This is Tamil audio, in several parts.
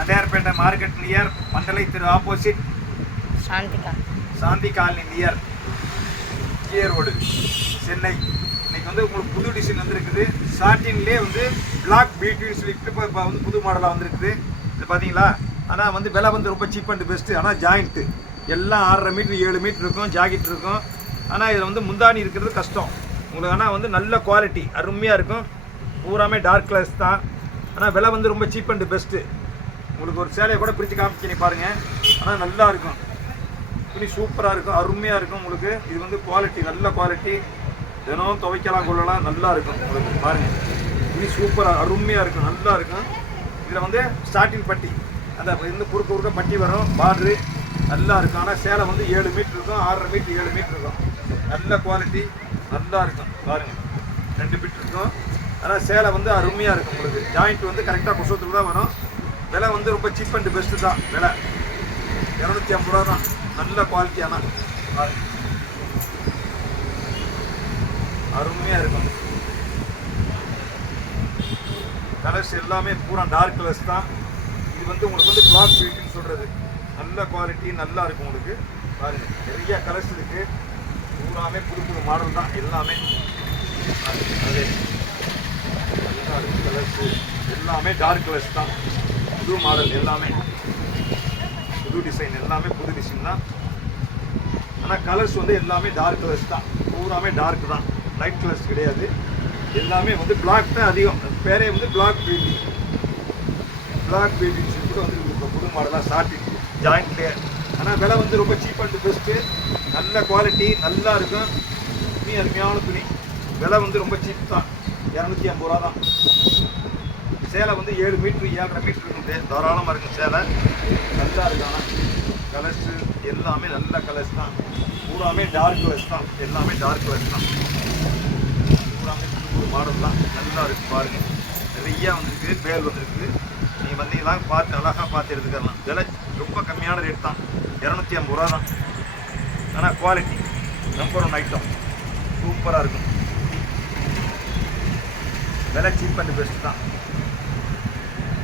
தண்டையார்பேட்டை மார்க்கெட் நியர் மண்டலை திரு ஆப்போசிட் சாந்தி காலனி நியர் கியர் ரோடு சென்னை. இன்னைக்கு வந்து உங்களுக்கு புது டிசைன் வந்துருக்குது. சாட்டின்லேயே வந்து பிளாக் பீட்னு சொல்லிட்டு இப்போ வந்து புது மாடலாக வந்துருக்குது. இது பார்த்தீங்களா? ஆனால் வந்து விலை வந்து ரொம்ப சீப் அண்ட் பெஸ்ட்டு. ஆனால் ஜாயிண்ட்டு எல்லாம் 6.5 மீட்டர் 7 மீட்டர் இருக்கும், ஜாக்கெட் இருக்கும். ஆனால் இதில் வந்து முந்தானி இருக்கிறது கஷ்டம் உங்களுக்கு. ஆனால் வந்து நல்ல குவாலிட்டி அருமையாக இருக்கும். பூராமே டார்க் கலர்ஸ் தான். ஆனால் விலை வந்து ரொம்ப சீப் அண்ட் பெஸ்ட்டு. உங்களுக்கு ஒரு சேலையை கூட பிரித்து காமிச்சு பாருங்கள். ஆனால் நல்லா இருக்கும், துணி சூப்பராக இருக்கும், அருமையாக இருக்கும் உங்களுக்கு. இது வந்து குவாலிட்டி நல்ல குவாலிட்டி, தினம் துவைக்கலாம் கொள்ளலாம், நல்லா இருக்கும் உங்களுக்கு. பாருங்கள் துணி சூப்பராக அருமையாக இருக்கும், நல்லா இருக்கும். இதில் வந்து ஸ்டார்டிங் பட்டி அந்த இந்த குறுக்க பட்டி வரும், பார்டரு நல்லா இருக்கும். ஆனால் சேலை வந்து 7 மீட்டர் இருக்கும், 6.5 மீட்டர் 7 மீட்டர் இருக்கும். நல்ல குவாலிட்டி நல்லா இருக்கும். பாருங்கள் 2 மீட்டர் இருக்கும். ஆனால் சேலை வந்து அருமையாக இருக்கும் உங்களுக்கு. ஜாயிண்ட் வந்து கரெக்டாக குசத்துக்கு தான் வரும். விலை வந்து ரொம்ப சீப் அண்ட் பெஸ்ட்டு தான். விலை 250 ரூபா தான். நல்ல குவாலிட்டியான அருமையாக இருக்கும். கலர்ஸ் எல்லாமே பூரா டார்க் கலர்ஸ் தான். இது வந்து உங்களுக்கு வந்து பிளாக் பீட்னு சொல்கிறது. நல்ல குவாலிட்டி நல்லா இருக்கும் உங்களுக்கு. பாருங்கள் நிறைய கலர்ஸ் இருக்குது. பூராமே புது மாடல் தான் எல்லாமே. அதே கலர்ஸு எல்லாமே டார்க் கலர்ஸ் தான். புது மாடல் எல்லாமே, புது டிசைன் எல்லாமே புது டிசைன் தான். ஆனால் கலர்ஸ் வந்து எல்லாமே டார்க் கலர்ஸ் தான். பூராமே டார்க் தான், லைட் கலர்ஸ் கிடையாது. எல்லாமே வந்து பிளாக் தான் அதிகம். பேரே வந்து பிளாக் பியூட்டி. பிளாக் பியூட்டின்னு சொல்லிட்டு வந்து இப்போ புது மாடலாக ஸ்டார்டிங் ஜாயிண்ட்லேயே. ஆனால் விலை வந்து ரொம்ப சீப் அண்ட் பெஸ்ட்டு. நல்ல குவாலிட்டி நல்லா இருக்கும். துணி அருமையான துணி. விலை வந்து ரொம்ப சீப் தான், 250 ரூபா தான். சேலை வந்து 7 மீட்ரு 7.5 மீட்டர் இருக்குது, தாராளமாக இருக்கும் சேலை. நல்லா இருக்கு. ஆனால் கலர்ஸு எல்லாமே நல்ல கலர்ஸ் தான். பூராமே டார்க் கலர்ஸ் தான். எல்லாமே டார்க் கலர்ஸ் தான். பூராமே புது மாடல் தான். நல்லா இருக்குது பாருங்கள். நிறையா வந்துருக்கு, பேல் வந்துருக்குது. நீங்கள் வந்தீங்களாம் பார்த்து அழகாக பார்த்து எடுத்துக்கலாம். விலை ரொம்ப கம்மியான ரேட் தான், 250 ரூபா தான். ஆனால் குவாலிட்டி நம்பர் 1 ஐட்டம், சூப்பராக இருக்கும். விலை சீப் அண்ட் பெஸ்ட் தான்.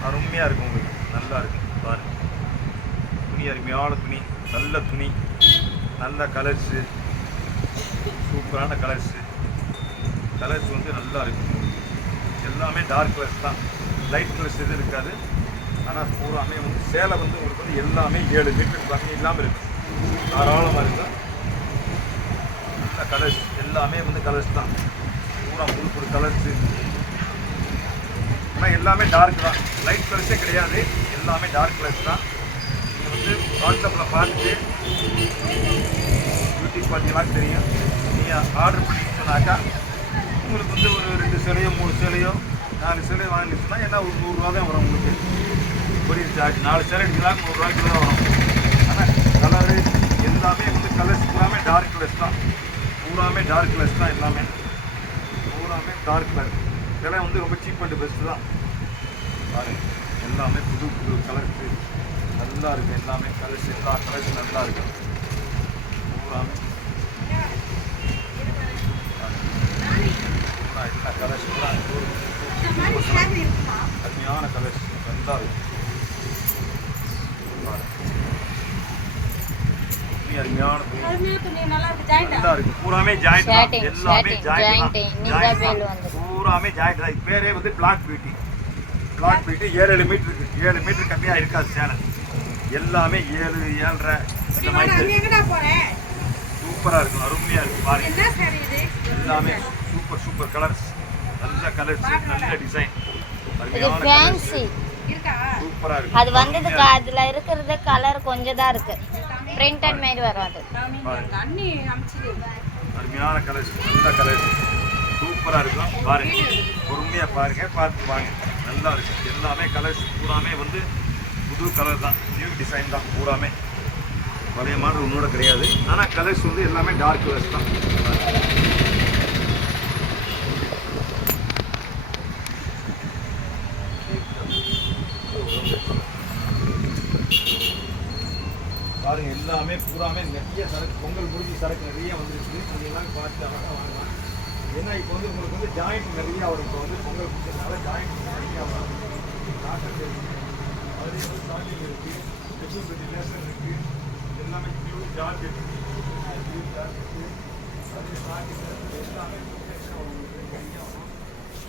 அருமையாக இருக்கும் உங்களுக்கு. நல்லா இருக்கும் பாருங்கள். துணி அருமையான துணி, நல்ல துணி, நல்ல கலர்ஸு, சூப்பரான கலர்ஸு. கலர்ஸ் வந்து நல்லா இருக்கும். எல்லாமே டார்க் கலர்ஸ் தான், லைட் கலர்ஸ் எதுவும் இருக்காது. ஆனால் பூராமே வந்து சேலை வந்து உங்களுக்கு வந்து எல்லாமே 7 மீட்டர் கம்மி இல்லாமல் இருக்கும், தாராளமாக இருக்கும். நல்ல கலர்ஸ் எல்லாமே வந்து கலர்ஸ் தான். பூரா புது கலர்ஸு. ஆனால் எல்லாமே டார்க் தான், லைட் கலர்ஸே கிடையாது. எல்லாமே டார்க் கலர்ஸ் தான். நீங்கள் வந்து வாட்ஸ்அப்பில் பார்த்துட்டு யூடியூப் பார்த்தீங்கன்னா தெரியும். நீங்கள் ஆர்டர் பண்ணிட்டீங்கன்னாக்கா உங்களுக்கு வந்து ஒரு 2 சேலையோ 3 சேலையோ 4 சேலையோ வாங்கிச்சுன்னா என்ன ஒரு 100 ரூபா தான் வரும் உங்களுக்கு. கொரியர் சார்ஜ் 4 சேலை எடுத்தீங்கன்னா 100 ரூபாய்க்கு தான் வரும். ஆனால் கலரு எல்லாமே வந்து கலர்ஸ் பூராமே டார்க் கலர்ஸ் தான். பூராமே டார்க் கலர்ஸ் தான். எல்லாமே பூராமே டார்க் கலர். இதெல்லாம் வந்து ரொம்ப சீப் அண்ட் பெஸ்ட்டு தான். பாருங்கள் எல்லாமே புது கலர்ஸு நல்லா இருக்குது. எல்லாமே கலர்ஸ் எல்லா கலர்ஸும் நல்லா இருக்கும். பூராமே எல்லா கலர்ஸ் பூரா அருமையான கலர்ஸ் நல்லா இருக்கும். அருமையான நல்லா இருக்கு. பூராமே ஜாயிண்ட் தான். எல்லாமே ஜாயிண்ட் தான். பூராமே ஜாயிண்ட் தான். பேரே வந்து black beauty. Black beauty 7 metre இருக்குது. 7 மீட்டர் கம்மியாக இருக்காது சேலை. எல்லாமே 7 7.5 இந்த மாதிரி சூப்பராக இருக்கும், அருமையாக இருக்குது. பாருங்க எல்லாமே சூப்பர் கலர்ஸ், நல்ல கலர்ஸ், நல்ல டிசைன், அருமையான கலர்ஸ், சூப்பராக இருக்கு. அது வந்ததுக்கு அதுல இருக்கிறது கலர் கொஞ்சம் தான் இருக்கு, பிரிண்டட் மாதிரி வராது. அருமையான கலர்ஸ், நல்ல கலர்ஸ், சூப்பராக இருக்கும். பாருங்க, பொறுமையாக பாருங்க, பார்த்து வாங்க, நல்லா இருக்கு. எல்லாமே கலர்ஸ் பூராமே வந்து புது கலர் தான், நியூ டிசைன் தான். பூராமே பழைய மாதிரி ஒன்றோட கிடையாது. ஆனால் கலர்ஸ் வந்து எல்லாமே டார்க் கலர்ஸ் தான். பாருங்க, எல்லாமே பூராமே நிறைய சரக்கு, பொங்கல் முடிஞ்சு சரக்கு நிறைய வந்துருக்கு. அது எல்லாமே பார்த்து அழகாக வாங்கலாம். ஏன்னா இப்போ வந்து உங்களுக்கு வந்து ஜாயிண்ட் நிறையா வரும். இப்போ வந்து பொங்கல் முடிச்சதுனால ஜாயிண்ட் நிறையா வரும். அதுலேயே பலூன் இருக்கு, லேசர் இருக்கு, எல்லாமே ப்ளூ ஜார்ஜெட் ப்ளூ ஜார்ஜெட் அதே சாக்கெட் எல்லாமே ப்ரொடெக்ஷன் உங்களுக்கு நிறையா வரும்.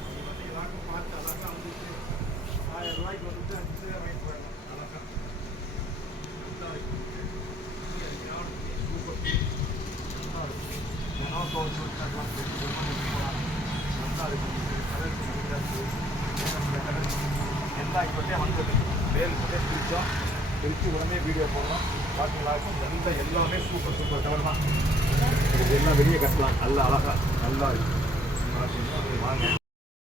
நீங்கள் வந்து எல்லாருக்கும் பார்த்து அழகாக வந்துட்டு 1000 ரூபாய்க்கு வந்துட்டு 5 வாங்கி போயிடலாம். அழகாக நல்லா இருக்கும். சூப்பர் நல்லா இருக்கும். ஏன்னா கவுச்சு வச்சுக்கலாம் நல்லா இருக்கும். கலர் கலர் எல்லாம் இப்போதே வந்தது. வேல் இப்போதே பிரித்தோம், பிரித்து உடனே வீடியோ போடுறோம். பார்த்தீங்களா எல்லாம் எல்லாமே சூப்பர் சூப்பர் கலர் தான். இது எல்லாம் வெளியே கட்டலாம், நல்லா அழகாக நல்லா இருக்கும். பார்த்தீங்கன்னா வாங்க.